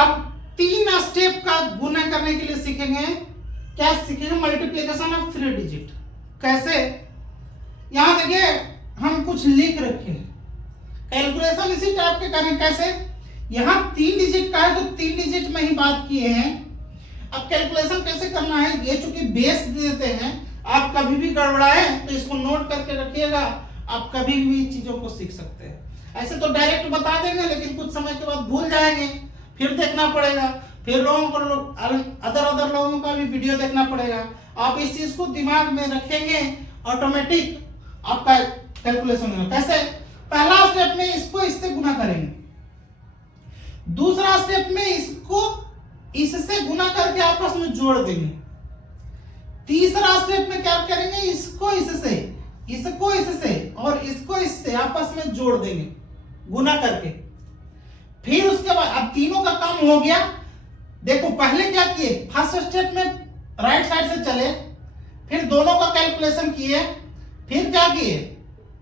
अब 3 स्टेप का गुना करने के लिए सीखेंगे। क्या सीखेंगे? Multiplication of 3 digit. कैसे? यहां देखिए हम कुछ लिख रखे हैं, कैलकुलेशन इसी टाइप के करें। कैसे? यहां 3 डिजिट का है तो 3 डिजिट में ही बात किए हैं। अब कैलकुलेशन कैसे करना है, ये चूंकि बेस देते हैं, आप कभी भी गड़बड़ाए तो इसको नोट करके रखिएगा, आप कभी भी चीजों को सीख सकते हैं। ऐसे तो डायरेक्ट बता देंगे, लेकिन कुछ समय के बाद भूल जाएंगे, फिर देखना पड़ेगा, फिर लोगों को अदर लोगों का भी वीडियो देखना पड़ेगा। आप इस चीज को दिमाग में रखेंगे, ऑटोमेटिक आपका कैलकुलेशन होगा। कैसे? पहला स्टेप में इसको इससे गुना करेंगे, दूसरा स्टेप में इसको इससे गुना करके आपस में जोड़ देंगे, तीसरा स्टेप में क्या करेंगे, इसको इससे और इसको इससे आपस में जोड़ देंगे गुना करके। फिर उसके बाद अब तीनों का काम हो गया। देखो पहले क्या किए, फर्स्ट स्टेप में राइट साइड से चले, फिर दोनों का कैलकुलेशन किए, फिर क्या किए,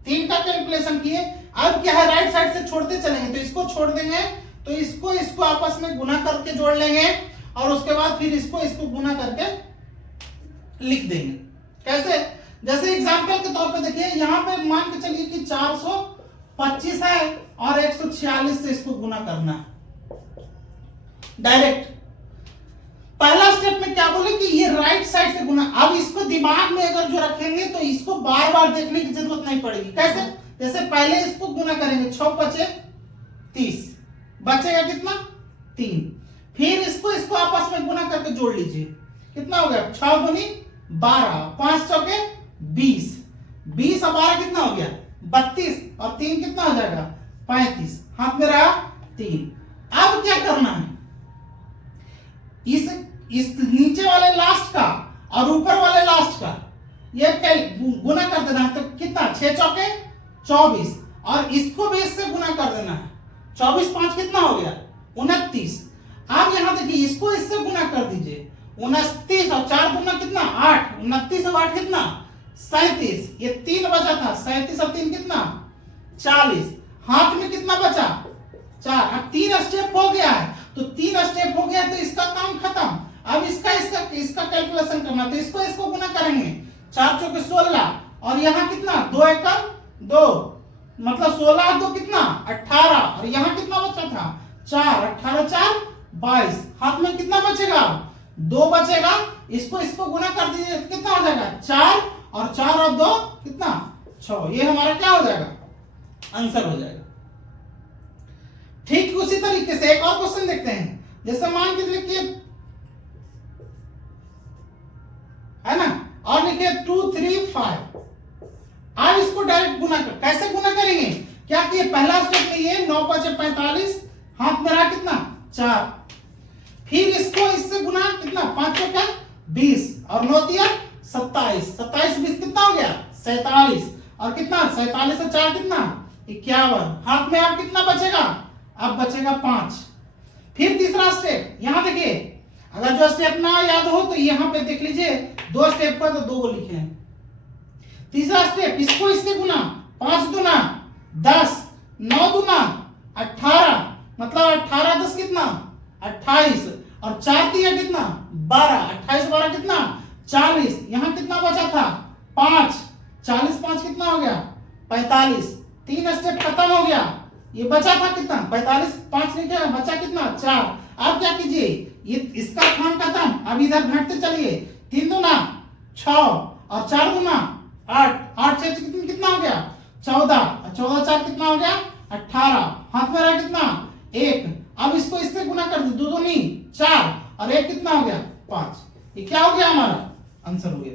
3 का कैलकुलेशन किए। अब क्या है, राइट साइड से छोड़ते चलेंगे, तो इसको छोड़ देंगे, तो इसको आपस में गुना करके जोड़ लेंगे, और उसके बाद फिर इसको गुना करके लिख देंगे। कैसे? जैसे एग्जांपल के तौर पे देखिए, यहां पे मान के चलिए कि 425 है और 146 से इसको गुना करना है डायरेक्ट। पहला स्टेप में क्या बोले कि ये राइट साइड से गुना। अब इसको दिमाग में अगर जो रखेंगे तो इसको बार बार देखने की जरूरत नहीं पड़ेगी। कैसे? जैसे पहले इसको गुना करेंगे, 6 पचे 30, बचेगा कितना, 3। फिर इसको आपस में गुना करके जोड़ लीजिए, कितना हो गया, 6 दूनी 12, 5 चौके 20, 20 और 12 कितना हो गया, 32, और 3 कितना हो जाएगा, 35। हाथ में रहा 3। अब क्या करना है, इस नीचे वाले लास्ट का और ऊपर वाले लास्ट का ये गुना कर देना है। तो कितना, 6 चौके 24, और इसको भी इससे गुना कर देना है। 24 5 कितना हो गया, 29। अब यहां देखिए इसको इससे गुना कर दीजिए, 29 और 4 गुना कितना, 8, 29 और 8 कितना, 37। ये 3 बचा था, 37 और 3 कितना, 40। हाथ में कितना बचा, 4। अब 3 स्टेप हो गया है, तो 3 स्टेप हो गया तो इसका काम खत्म। अब इसका कैलकुलेशन करना, तो इसको गुना करेंगे, 4 चौके 16, और यहाँ कितना, 2 एकम 2, मतलब 16 2 कितना, 18, और यहाँ कितना बचा था, 4, 18 4 22। हाथ में कितना बचेगा, 2 बचेगा। इसको गुना कर दीजिए, कितना हो जाएगा, 4 और 2 कितना, 6। ये हमारा क्या हो जाएगा, आंसर हो जाएगा। ठीक उसी तरीके से एक और क्वेश्चन देखते हैं। जैसे मान के देखिए, है ना, और लिखिए 2 3 5। अब इसको डायरेक्ट गुना कर, कैसे गुना करेंगे, क्या किए, पहला स्टेप में ये 9 5 45, हाथ में रहा कितना, 4। फिर इसको इससे गुना, कितना, 5 का 20, और 9 तिया 27, 27 20 कितना हो गया, 47, और कितना, 47 से 4 कितना, 51। हाथ में अब कितना बचेगा, अब बचेगा 5। फिर तीसरा स्टेप, यहां देखिए, अगर जो स्टेप ना याद हो तो यहां पे देख लीजिए, 2 स्टेप पर तो 2 को लिखे हैं। तीसरा स्टेप, इसको इससे गुना, 5 दूना 10, 9 दूना 18, मतलब 18 10 कितना, 28, और 4 तिया कितना, 12, 28 12 कितना, 40। यहां कितना बचा था, 5, 40 5 कितना हो गया, 45। 3 स्टेप खत्म हो गया, ये बचा था कितना, 45, 5 नहीं क्या बचा कितना, 4। अब क्या कीजिए, ये इसका काम खत्म, अब इधर घटते चलिए, 3 दूना 6, और 4 दूना 8, 8 से कितना हो गया, 14, और 14 4 कितना हो गया, 18। हाथ में रहा कितना, 1। अब इसको इससे गुना कर दो, 2 दूनी 4, और 1 कितना हो गया, 5। ये क्या हो गया, हमारा आंसर हो गया।